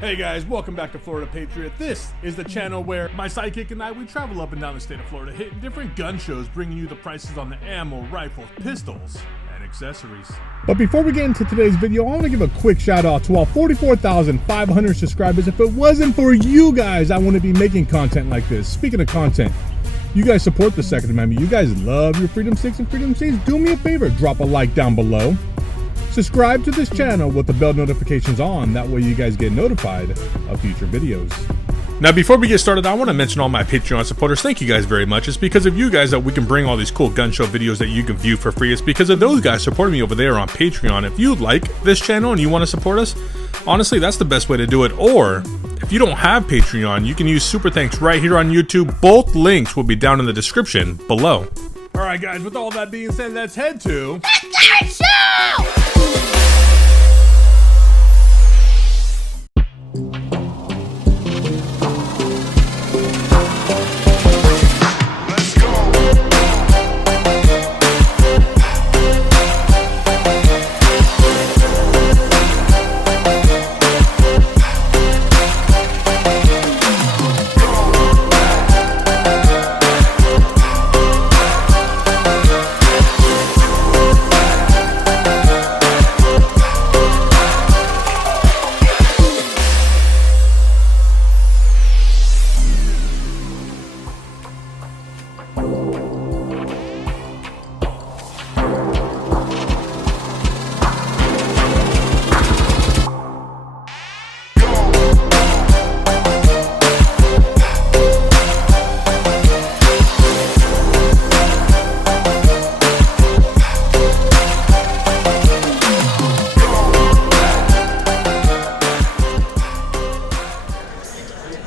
Hey guys, welcome back to Florida-Patriot. This is the channel where my sidekick and I, we travel up and down the state of Florida, hitting different gun shows, bringing you the prices on the ammo, rifles, pistols, and accessories. But before we get into today's video, I want to give a quick shout out to all 44,500 subscribers. If it wasn't for you guys, I wouldn't be making content like this. Speaking of content, you guys support the Second Amendment. You guys love your Freedom 6 and Freedom C's. Do me a favor, drop a like down below. Subscribe to this channel with the bell notifications on, that way you guys get notified of future videos. Now before we get started, I want to mention all my Patreon supporters. Thank you guys very much. It's because of you guys that we can bring all these cool gun show videos that you can view for free. It's because of those guys supporting me over there on Patreon. If you like this channel and you want to support us, honestly, that's the best way to do it. Or if you don't have Patreon, you can use Super Thanks right here on YouTube. Both links will be down in the description below. Alright guys, with all that being said, let's head to the Gun Show!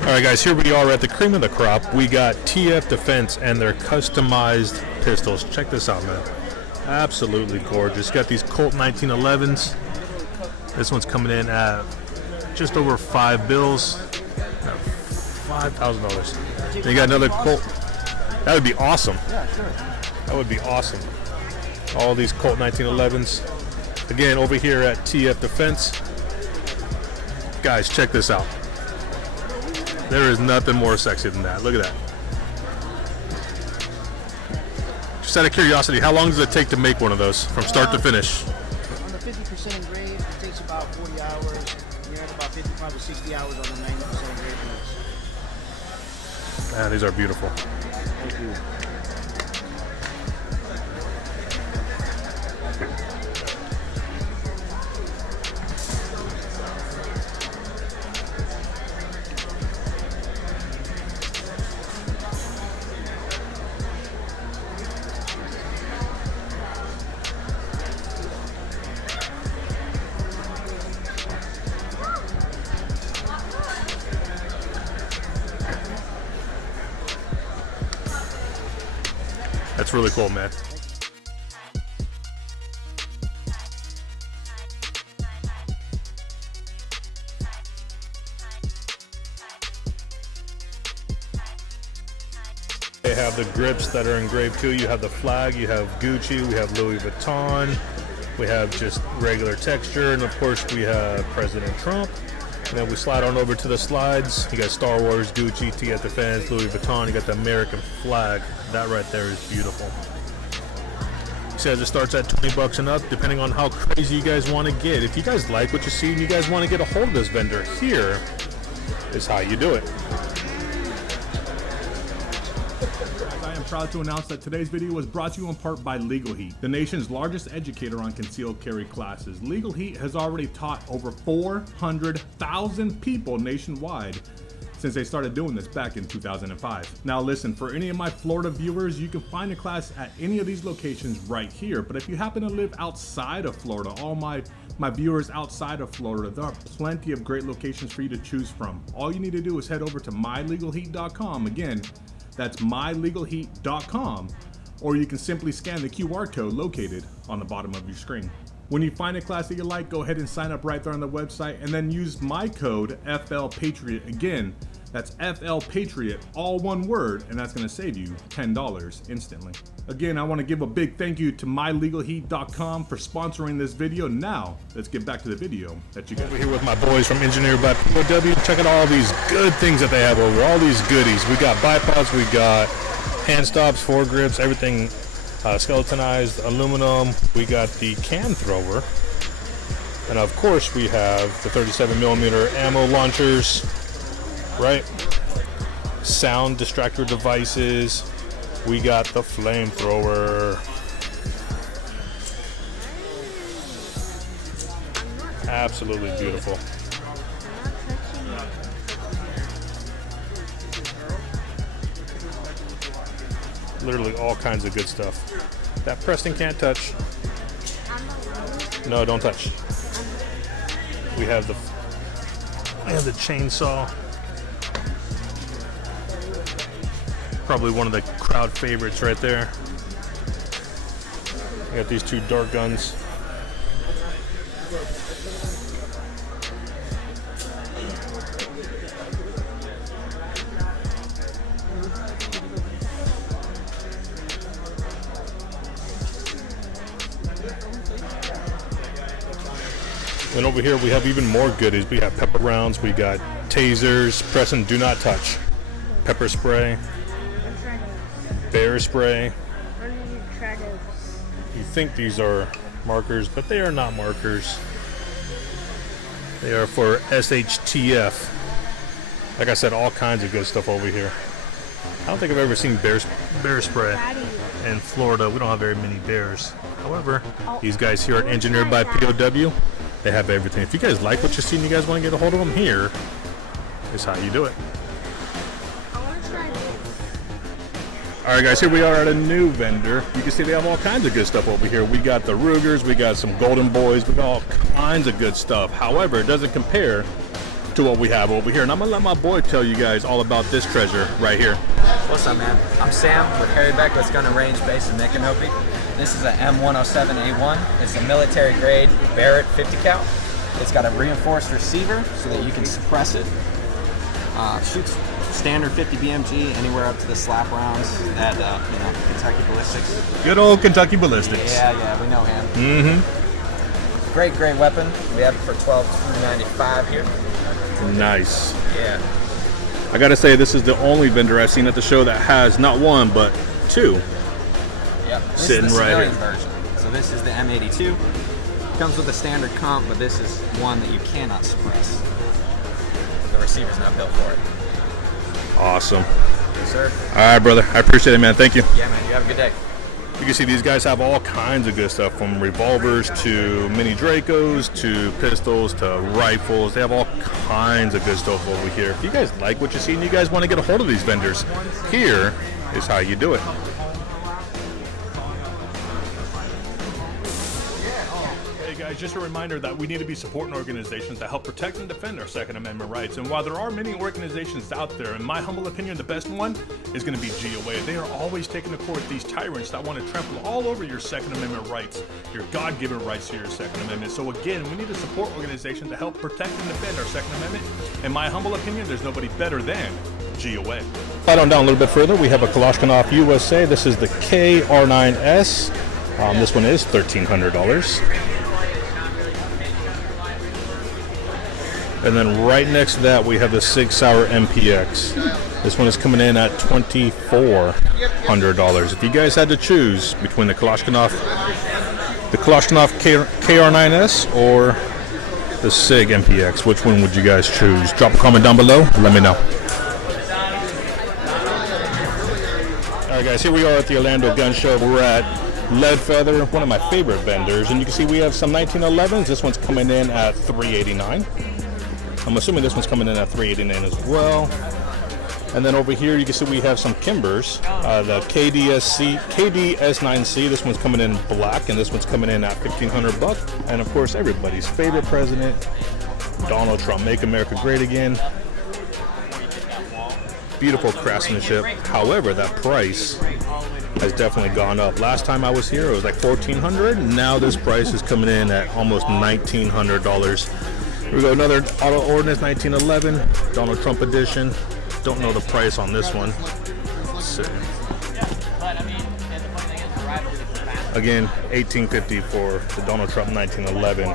Alright guys, here we are at the cream of the crop. We got TF Defense and their customized pistols. Check this out, man. Absolutely gorgeous. Got these Colt 1911s. This one's coming in at just over $5 bills. $5,000. Then you got another Colt. That would be awesome. Yeah, sure. That would be awesome. All these Colt 1911s. Again, over here at TF Defense. Guys, check this out. There is nothing more sexy than that. Look at that. Just out of curiosity, how long does it take to make one of those from start to finish? On the 50% engraved, it takes about 40 hours. You're at about 55 to 60 hours on the 90% engraved ones. Man, these are beautiful. Thank you. That's really cool, man. They have the grips that are engraved too. You have the flag, you have Gucci, we have Louis Vuitton, we have just regular texture, and of course we have President Trump. And then we slide on over to the slides. You got Star Wars, Gucci, TF Defense, Louis Vuitton. You got the American flag. That right there is beautiful. It says it starts at 20 bucks and up, depending on how crazy you guys want to get. If you guys like what you see and you guys want to get a hold of this vendor, here is how you do it. I am proud to announce that today's video was brought to you in part by Legal Heat, the nation's largest educator on concealed carry classes. Legal Heat has already taught over 400,000 people nationwide since they started doing this back in 2005. Now listen, for any of my Florida viewers, you can find a class at any of these locations right here. But if you happen to live outside of Florida, all my viewers outside of Florida, there are plenty of great locations for you to choose from. All you need to do is head over to mylegalheat.com. Again, that's mylegalheat.com, or you can simply scan the QR code located on the bottom of your screen. When you find a class that you like, go ahead and sign up right there on the website and then use my code FLPatriot. Again, That's FL-Patriot, all one word, and that's gonna save you $10 instantly. Again, I wanna give a big thank you to mylegalheat.com for sponsoring this video. Now, let's get back to the video that you got. We're here with my boys from Engineered by POW. Check out all these good things that they have over, all these goodies. We got bipods, we got hand stops, foregrips, everything skeletonized, aluminum. We got the can thrower. And of course we have the 37mm ammo launchers, right? Sound distractor devices. We got the flamethrower. Absolutely beautiful. Literally all kinds of good stuff. That Preston can't touch. No, don't touch. We have the chainsaw. Probably one of the crowd favorites right there. We got these two dart guns. And over here we have even more goodies. We have pepper rounds, we got tasers, Preston, do not touch. Pepper spray, bear spray. You think these are markers, but they are not markers. They are for SHTF. Like I said, all kinds of good stuff over here. I don't think I've ever seen bear spray in Florida. We don't have very many bears. However, these guys here are Engineered by POW. They have everything. If you guys like what you see and you guys want to get a hold of them, here is how you do it. Alright guys, here we are at a new vendor. You can see they have all kinds of good stuff over here. We got the Rugers, we got some Golden Boys, we got all kinds of good stuff. However, it doesn't compare to what we have over here. And I'm going to let my boy tell you guys all about this treasure right here. What's up, man? I'm Sam with Harry Beckwith Gun and Range Base in Micanopy. This is an M107A1. It's a military grade Barrett 50 cal. It's got a reinforced receiver so that you can suppress it. Shoots standard 50 BMG anywhere up to the slap rounds at Kentucky Ballistics. Good old Kentucky Ballistics. Yeah, we know him. Mm-hmm. Great weapon. We have it for $12,295 here. Nice. Yeah. I gotta say, this is the only vendor I've seen at the show that has not one but two. Yep. This Sitting is the right civilian here. version. So this is the M82. Comes with a standard comp, but this is one that you cannot suppress. The receiver's not built for it. Awesome. Yes, sir. All right, brother. I appreciate it, man. Thank you. Yeah, man. You have a good day. You can see these guys have all kinds of good stuff, from revolvers to mini Dracos to pistols to rifles. They have all kinds of good stuff over here. If you guys like what you see and you guys want to get a hold of these vendors, here is how you do it. Hey guys, just a reminder that we need to be supporting organizations that help protect and defend our Second Amendment rights. And while there are many organizations out there, in my humble opinion, the best one is going to be GOA. They are always taking to court these tyrants that want to trample all over your Second Amendment rights, your God-given rights to your Second Amendment. So again, we need to support organizations to help protect and defend our Second Amendment. In my humble opinion, there's nobody better than GOA. Slide on down a little bit further. We have a Kalashnikov USA. This is the KR9S. This one is $1,300. And then right next to that, we have the Sig Sauer MPX. This one is coming in at $2,400. If you guys had to choose between the Kalashnikov KR9S or the Sig MPX, which one would you guys choose? Drop a comment down below. Let me know. All right, guys, here we are at the Orlando Gun Show. We're at Leadfeather, one of my favorite vendors, and you can see we have some 1911s. This one's coming in at $389. I'm assuming this one's coming in at $389 as well. And then over here you can see we have some Kimbers, the KDS9C. This one's coming in black, and this one's coming in at $1,500. And of course, everybody's favorite president, Donald Trump. Make America great again. Beautiful craftsmanship. However, that price has definitely gone up. Last time I was here, it was like $1,400. Now this price is coming in at almost $1,900. Here we go, another Auto Ordnance 1911, Donald Trump edition. Don't know the price on this one. Let's see. Again, $18.50 for the Donald Trump 1911.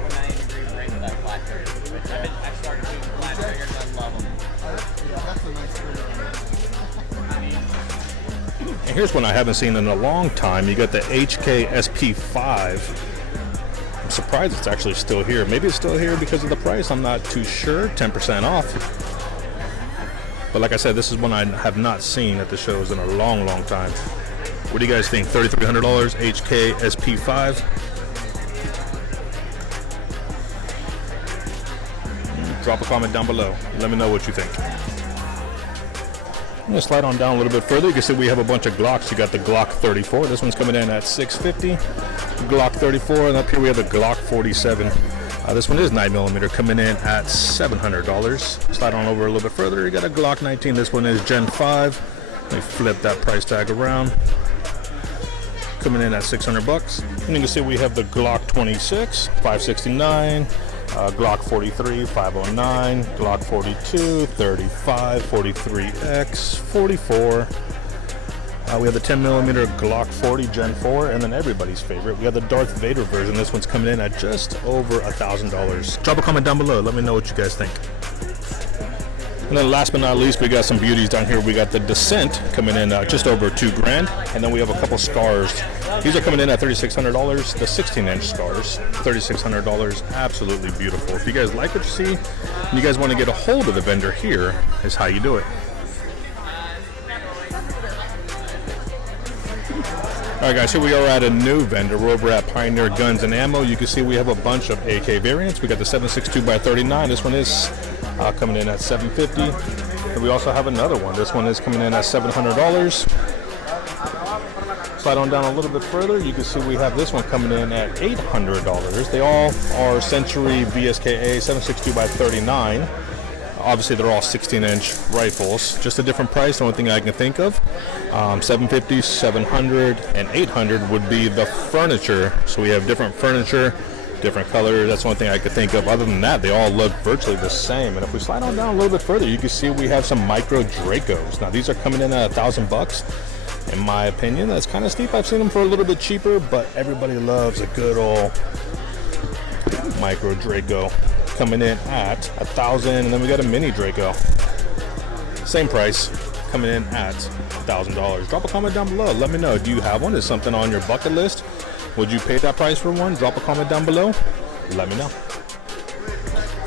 And here's one I haven't seen in a long time. You got the HK-SP5. I'm surprised it's actually still here. Maybe it's still here because of the price. I'm not too sure. 10% off. But like I said, this is one I have not seen at the shows in a long, long time. What do you guys think? $3,300 HK-SP5. Drop a comment down below. Let me know what you think. I'm going to slide on down a little bit further. You can see we have a bunch of Glocks. You got the Glock 34. This one's coming in at $650. Glock 34, and up here we have the Glock 47. This one is 9mm, coming in at $700. Slide on over a little bit further. You got a Glock 19. This one is Gen 5. Let me flip that price tag around. Coming in at $600. And you can see we have the Glock 26, $569. Glock 43, $509, Glock 42, $35, 43X, 44. We have the 10mm Glock 40 Gen 4, and then everybody's favorite, we have the Darth Vader version. This one's coming in at just over $1,000. Drop a comment down below. Let me know what you guys think. And then last but not least, we got some beauties down here. We got the Descent coming in just over $2,000, and then we have a couple Scars. These are coming in at $3,600. The 16-inch Scars, $3,600. Absolutely beautiful. If you guys like what you see, and you guys want to get a hold of the vendor, here is how you do it. All right, guys, here we are at a new vendor. We're over at Pioneer Guns and Ammo. You can see we have a bunch of AK variants. We got the 7.62x39. This one is coming in at $750. And we also have another one. This one is coming in at $700. Slide on down a little bit further. You can see we have this one coming in at $800. They all are Century VSKA 7.62x39. Obviously, they're all 16-inch rifles. Just a different price. The only thing I can think of, $750, $700, and $800 would be the furniture. So we have different furniture, different colors. That's the only thing I could think of. Other than that, they all look virtually the same. And if we slide on down a little bit further, you can see we have some micro Dracos. Now, these are coming in at $1,000. In my opinion, that's kind of steep. I've seen them for a little bit cheaper, but everybody loves a good old micro Draco. Coming in at $1,000, and then we got a mini Draco. Same price, coming in at $1,000. Drop a comment down below. Let me know. Do you have one? Is something on your bucket list? Would you pay that price for one? Drop a comment down below. Let me know.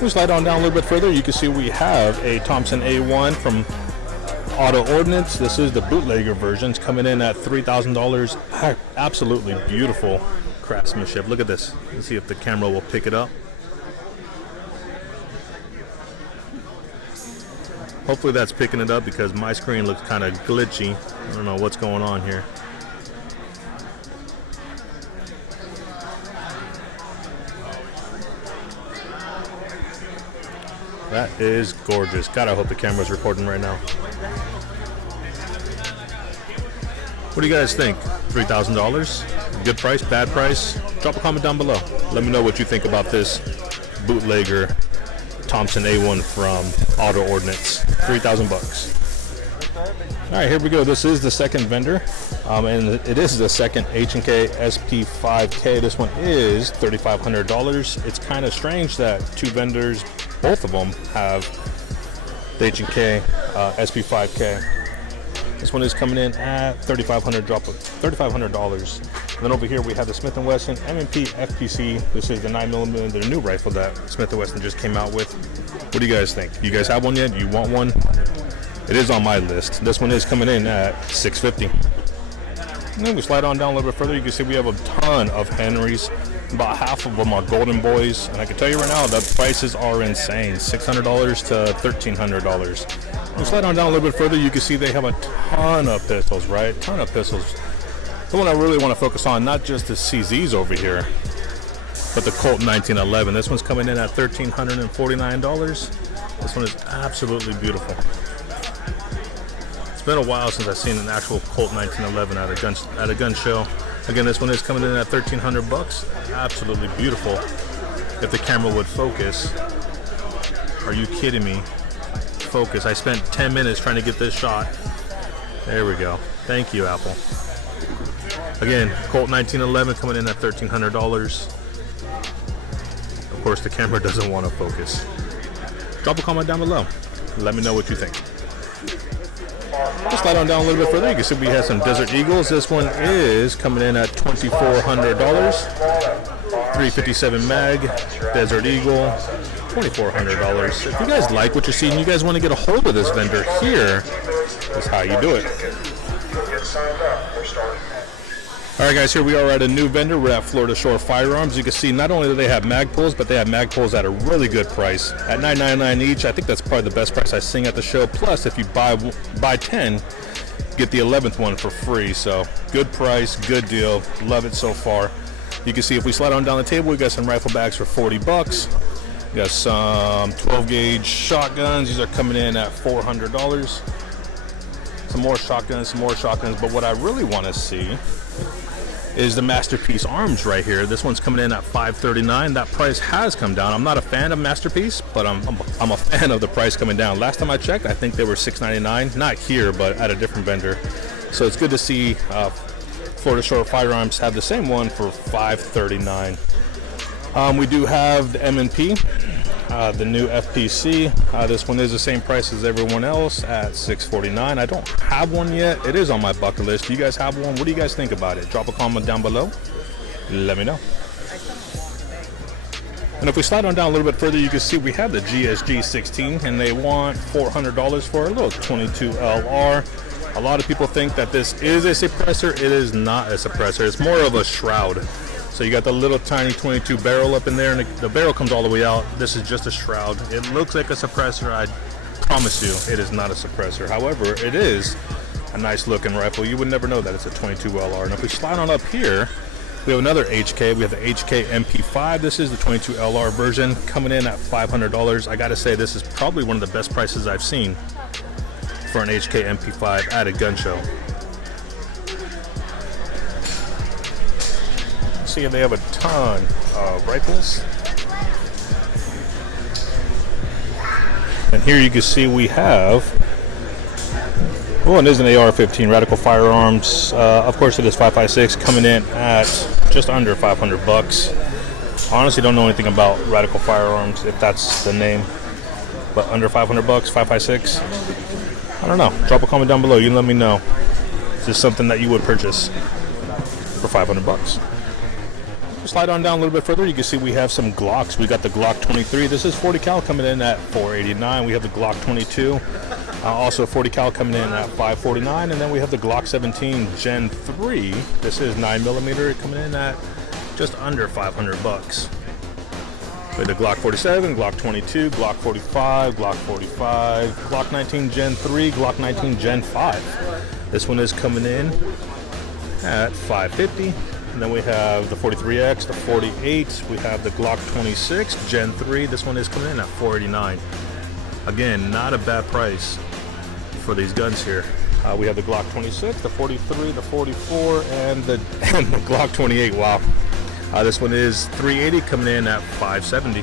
We slide on down a little bit further. You can see we have a Thompson A1 from Auto Ordnance. This is the bootlegger versions, coming in at $3,000. Absolutely beautiful craftsmanship. Look at this. Let's see if the camera will pick it up. Hopefully that's picking it up because my screen looks kind of glitchy. I don't know what's going on here. That is gorgeous. God, I hope the camera's recording right now. What do you guys think? $3,000? Good price? Bad price? Drop a comment down below. Let me know what you think about this bootlegger Thompson A1 from Auto Ordnance. $3,000. All right, here we go. This is the second vendor, and it is the second H&K SP5K. This one is $3,500. It's kind of strange that two vendors, both of them, have the H&K SP5K. This one is coming in at $3,500. Drop of $3,500. And then over here we have the Smith & Wesson M&P FPC. This is the 9mm, the new rifle that Smith & Wesson just came out with. What do you guys think? You guys have one yet? Do you want one? It is on my list. This one is coming in at $650. And then we slide on down a little bit further. You can see we have a ton of Henrys. About half of them are Golden Boys. And I can tell you right now, the prices are insane. $600 to $1,300. We slide on down a little bit further. You can see they have a ton of pistols, right? Ton of pistols. The one I really want to focus on, not just the CZs over here, but the Colt 1911. This one's coming in at $1,349. This one is absolutely beautiful. It's been a while since I've seen an actual Colt 1911 at a gun show. Again, this one is coming in at $1,300. Absolutely beautiful. If the camera would focus. Are you kidding me? focus. I spent 10 minutes trying to get this shot. There we go. Thank you, Apple. Again, Colt 1911 coming in at $1,300. Of course, the camera doesn't want to focus. Drop a comment down below. Let me know what you think. Just slide on down a little bit further. You can see we have some Desert Eagles. This one is coming in at $2,400. 357 mag, Desert Eagle, $2,400. If you guys like what you're seeing, you guys want to get a hold of this vendor, here is how you do it. Alright guys, here we are at a new vendor. We're at Florida Shore Firearms. You can see not only do they have mag pulls, but they have mag pulls at a really good price. At $9.99 each, I think that's probably the best price I've seen at the show. Plus, if you buy 10, get the 11th one for free. So, good price, good deal. Love it so far. You can see if we slide on down the table, we got some rifle bags for $40. We got some 12 gauge shotguns. These are coming in at $400. Some more shotguns, but what I really want to see is the Masterpiece Arms right here. This one's coming in at $539. That price has come down. I'm not a fan of Masterpiece, but I'm a fan of the price coming down. Last time I checked, I think they were $6.99. Not here, but at a different vendor. So it's good to see Florida Shore Firearms have the same one for $539. We do have the M&P, the new FPC. This one is the same price as everyone else at $649. I don't have one yet. It is on my bucket list. Do you guys have one? What do you guys think about it? Drop a comment down below. Let me know. And if we slide on down a little bit further, you can see we have the GSG 16, and they want $400 for a little 22 LR. A lot of people think that this is a suppressor. It is not a suppressor. It's more of a shroud. So you got the little tiny 22 barrel up in there, and the barrel comes all the way out. This is just a shroud. It looks like a suppressor. I promise you, it is not a suppressor. However, it is a nice looking rifle. You would never know that it's a 22 LR. And if we slide on up here, we have another HK. We have the HK MP5. This is the 22 LR version, coming in at $500. I gotta say, this is probably one of the best prices I've seen for an HK MP5 at a gun show. See, they have a ton of rifles. And here you can see we have, oh, and there's an AR-15 Radical Firearms. Of course, it is 5.56, coming in at just under $500. Honestly, don't know anything about Radical Firearms, if that's the name, but under $500, 5.56. I don't know. Drop a comment down below. You can let me know. Is this something that you would purchase for $500? Slide on down a little bit further. You can see we have some Glocks. We got the Glock 23. This is 40 cal coming in at $489. We have the Glock 22. Also 40 cal coming in at $549. And then we have the Glock 17 Gen 3. This is 9mm coming in at just under $500. We have the Glock 47, Glock 22, Glock 45, Glock 45, Glock 19 Gen 3, Glock 19 Gen 5. This one is coming in at $550. And then we have the 43X, the 48. We have the Glock 26 Gen 3. This one is coming in at $489. Again, not a bad price for these guns here. We have the Glock 26, the 43, the 44, and the Glock 28. Wow. This one is $380, coming in at $570.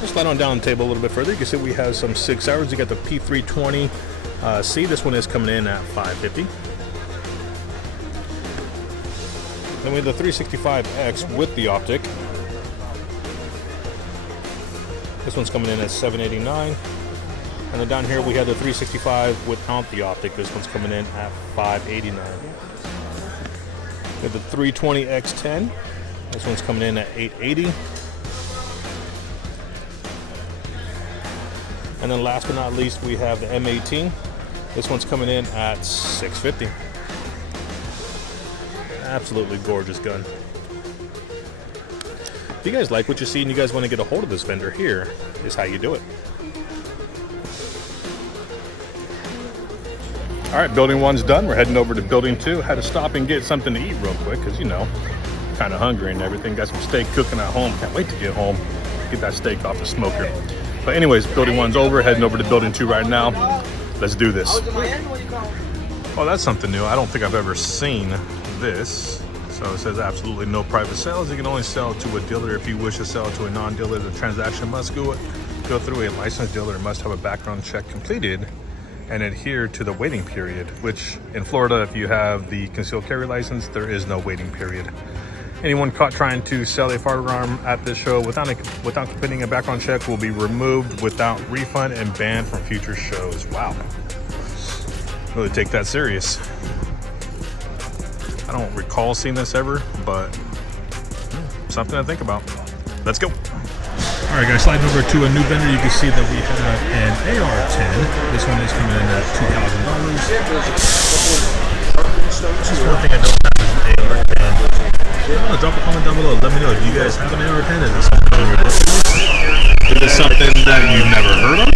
Let's slide on down the table a little bit further. You can see we have some 6 hours. You got the P320 C. This one is coming in at $550. Then we have the 365X with the optic. This one's coming in at $789. And then down here we have the 365 without the optic. This one's coming in at $589. We have the 320X10. This one's coming in at $880. And then last but not least, we have the M18. This one's coming in at $650. Absolutely gorgeous gun. If you guys like what you see and you guys want to get a hold of this vendor, here is how you do it. All right, building 1's done. We're heading over to building 2. Had to stop and get something to eat real quick because, you know, kind of hungry and everything. Got some steak cooking at home. Can't wait to get home. Get that steak off the smoker. But anyways, building 1's over. Heading over to building 2 right now. Let's do this. Oh, that's something new. I don't think I've ever seen this. So it says absolutely no private sales. You can only sell to a dealer. If you wish to sell to a non-dealer, the transaction must go through a licensed dealer and must have a background check completed and adhere to the waiting period, which in Florida, if you have the concealed carry license, there is no waiting period. Anyone caught trying to sell a firearm at this show without completing a background check will be removed without refund and banned from future shows. Wow. Really take that serious. I don't recall seeing this ever, but something to think about. Let's go. All right, guys, sliding over to a new vendor, you can see that we have an AR-10. This one is coming in at $2,000. Just one thing I don't have is an AR-10. Drop a comment down below. Let me know. Do you guys have an AR-10? Is it something on your bucket list? Is it something that you've never heard of?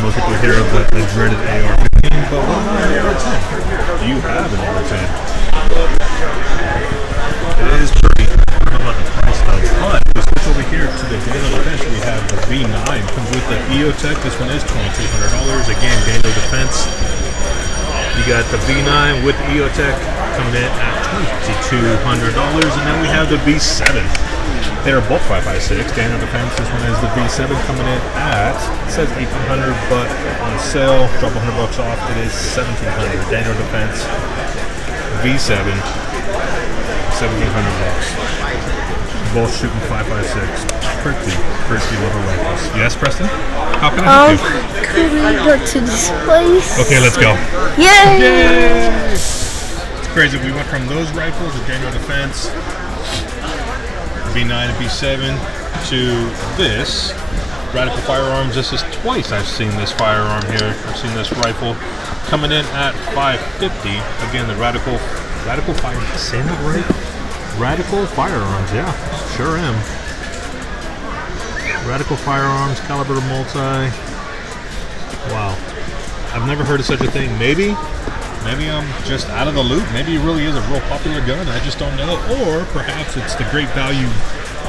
Most people hear of the dreaded AR-15, but what about an AR-10? Do you have an AR-10? It is pretty. I don't know about the price though, but we switch over here to the Dano Defense. We have the V9. Comes with the EOTech. This one is $2,200. Again, Dano Defense. You got the V9 with the EOTech coming in at $2,200, and then we have the V7. They're both 5.56. Dano Defense. This one is the V7 coming in at, it says $1,800, but on sale, drop $100 off. It is $1,700. Dano Defense V7, $1,700. Both shooting 5.56. Pretty little rifles. Yes, Preston? How can I help you? Could we go to this place? Okay, let's go. Yay! Yay! It's crazy. We went from those rifles, the Dano Defense, B9 and B7, to this Radical Firearms. This is twice I've seen this firearm here. I've seen this rifle coming in at $550. Again, the Radical Firearms. Saying that right? Radical Firearms, yeah, sure am. Radical Firearms, caliber multi. Wow, I've never heard of such a thing. Maybe I'm just out of the loop. Maybe it really is a real popular gun. I just don't know. Or perhaps it's the great value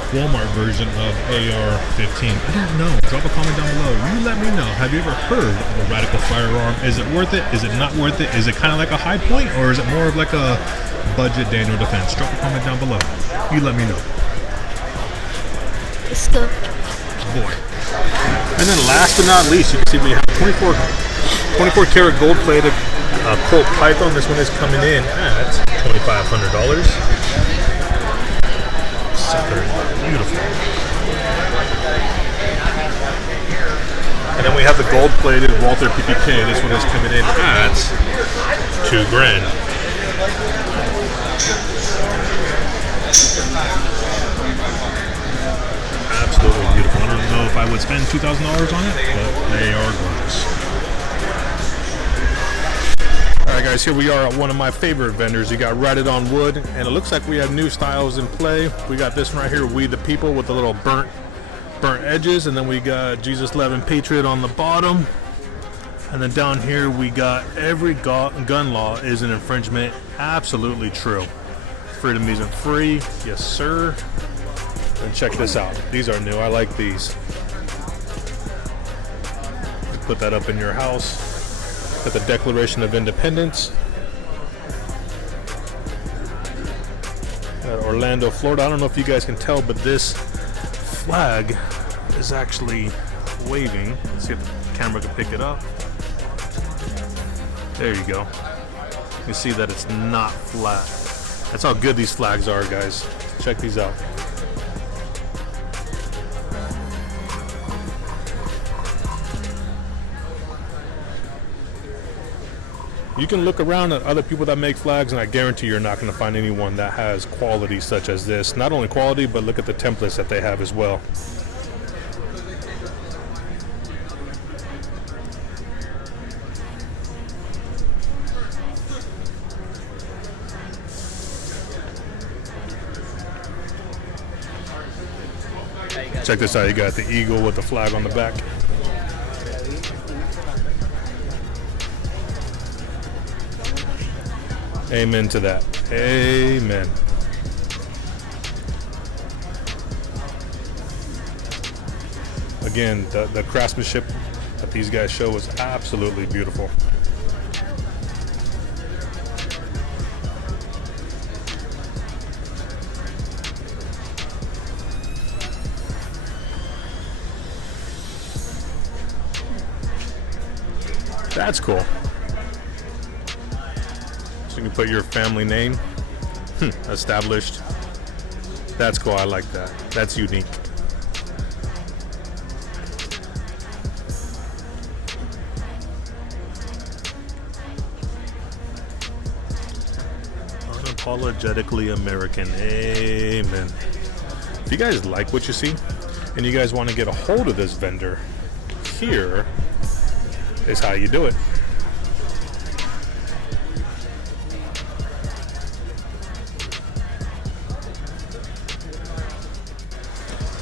Walmart version of AR-15. I don't know. Drop a comment down below. You let me know. Have you ever heard of a Radical Firearm? Is it worth it? Is it not worth it? Is it kind of like a high point, or is it more of like a budget Dano Defense? Drop a comment down below. You let me know. Let's go. Boy. And then last but not least, you can see we have 24 karat gold plated Colt Python. This one is coming in at $2,500. Sucker, beautiful. And then we have the gold plated Walther PPK. This one is coming in at $2,000. Absolutely beautiful. I don't know if I would spend $2,000 on it, but they are gorgeous. Alright guys, here we are at one of my favorite vendors. You got Ratted on Wood, and it looks like we have new styles in play. We got this one right here, We the People, with the little burnt edges, and then we got Jesus Loving Patriot on the bottom. And then down here we got every gun law is an infringement. Absolutely true. Freedom isn't free. Yes, sir. And check this out. These are new. I like these. You put that up in your house. Got the Declaration of Independence. Orlando, Florida. I don't know if you guys can tell, but this flag is actually waving. Let's see if the camera can pick it up. There you go. You can see that it's not flat. That's how good these flags are, guys. Check these out. You can look around at other people that make flags, and I guarantee you're not going to find anyone that has quality such as this. Not only quality, but look at the templates that they have as well. Check this out. You got the eagle with the flag on the back. Amen to that. Amen. Again, the craftsmanship that these guys show is absolutely beautiful. That's cool. So you can put your family name. Established. That's cool. I like that. That's unique. Unapologetically American. Amen. If you guys like what you see and you guys want to get a hold of this vendor, here is how you do it.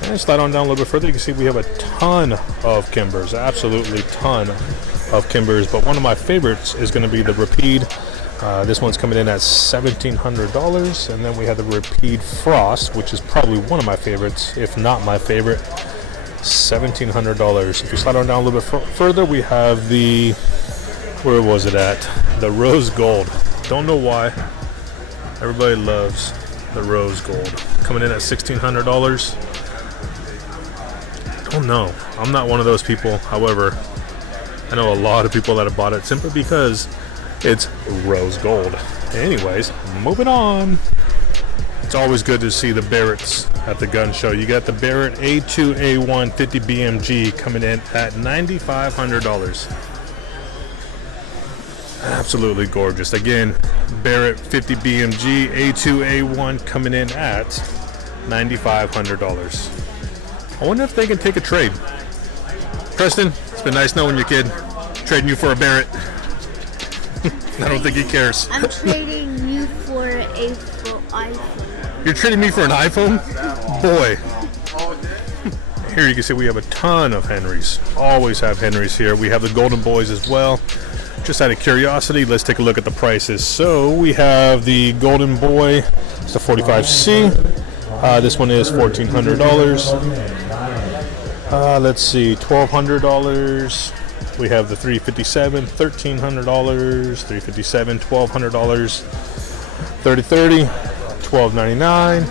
And slide on down a little bit further, you can see we have a ton of Kimbers, absolutely ton of Kimbers, but one of my favorites is going to be the Rapide. This one's coming in at $1,700, and then we have the Rapide Frost, which is probably one of my favorites, if not my favorite, $1,700. If you slide on down a little bit further, we have the, where was it at? The Rose Gold. Don't know why. Everybody loves the Rose Gold. Coming in at $1,600. Don't know. I'm not one of those people. However, I know a lot of people that have bought it simply because it's rose gold. Anyways, moving on. It's always good to see the Barretts at the gun show. You got the Barrett A2A1 50 BMG coming in at $9,500. Absolutely gorgeous. Again, Barrett 50 BMG A2A1 coming in at $9,500. I wonder if they can take a trade. Preston, it's been nice knowing you, kid. Trading you for a Barrett. I don't think he cares. I'm trading you for a iPhone. You're trading me for an iPhone? Boy. Here you can see we have a ton of Henrys. Always have Henrys here. We have the Golden Boys as well. Just out of curiosity, let's take a look at the prices. So we have the Golden Boy. It's the 45C. This one is $1,400. Let's see, $1,200. We have the 357, $1,300, 357, $1,200, 3030, $1,299.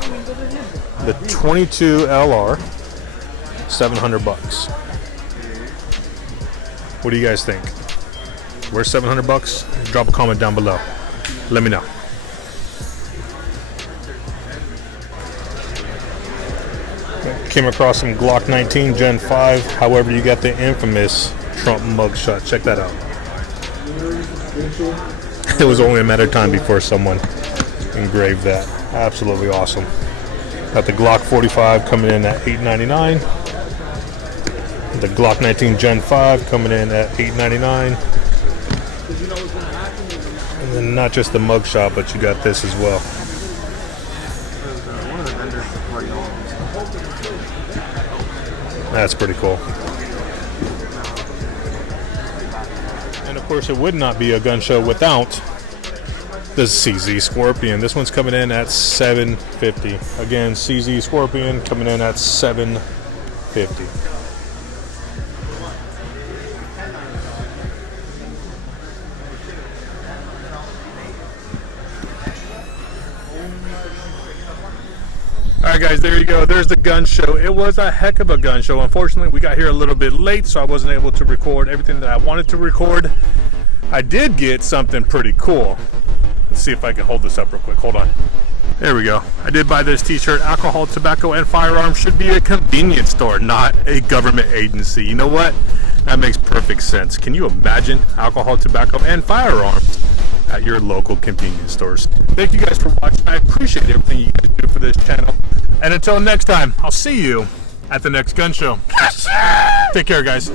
The 22 LR, $700. What do you guys think? Where's $700? Drop a comment down below. Let me know. Came across some Glock 19 Gen 5. However, you got the infamous Trump mugshot. Check that out. It was only a matter of time before someone engraved that. Absolutely awesome. Got the Glock 45 coming in at $899. The Glock 19 Gen 5 coming in at $899. And then not just the mugshot, but you got this as well. That's pretty cool. And of course, it would not be a gun show without the CZ Scorpion. This one's coming in at $750. Again, CZ Scorpion coming in at $750. Alright guys, there you go. There's the gun show. It was a heck of a gun show. Unfortunately, we got here a little bit late, so I wasn't able to record everything that I wanted to record. I did get something pretty cool. Let's see if I can hold this up real quick. Hold on. There we go. I did buy this t-shirt. Alcohol, tobacco, and firearms should be a convenience store, not a government agency. You know what? That makes perfect sense. Can you imagine alcohol, tobacco, and firearms at your local convenience stores? Thank you guys for watching. I appreciate everything you guys do for this channel. And until next time, I'll see you at the next gun show. Take care, guys.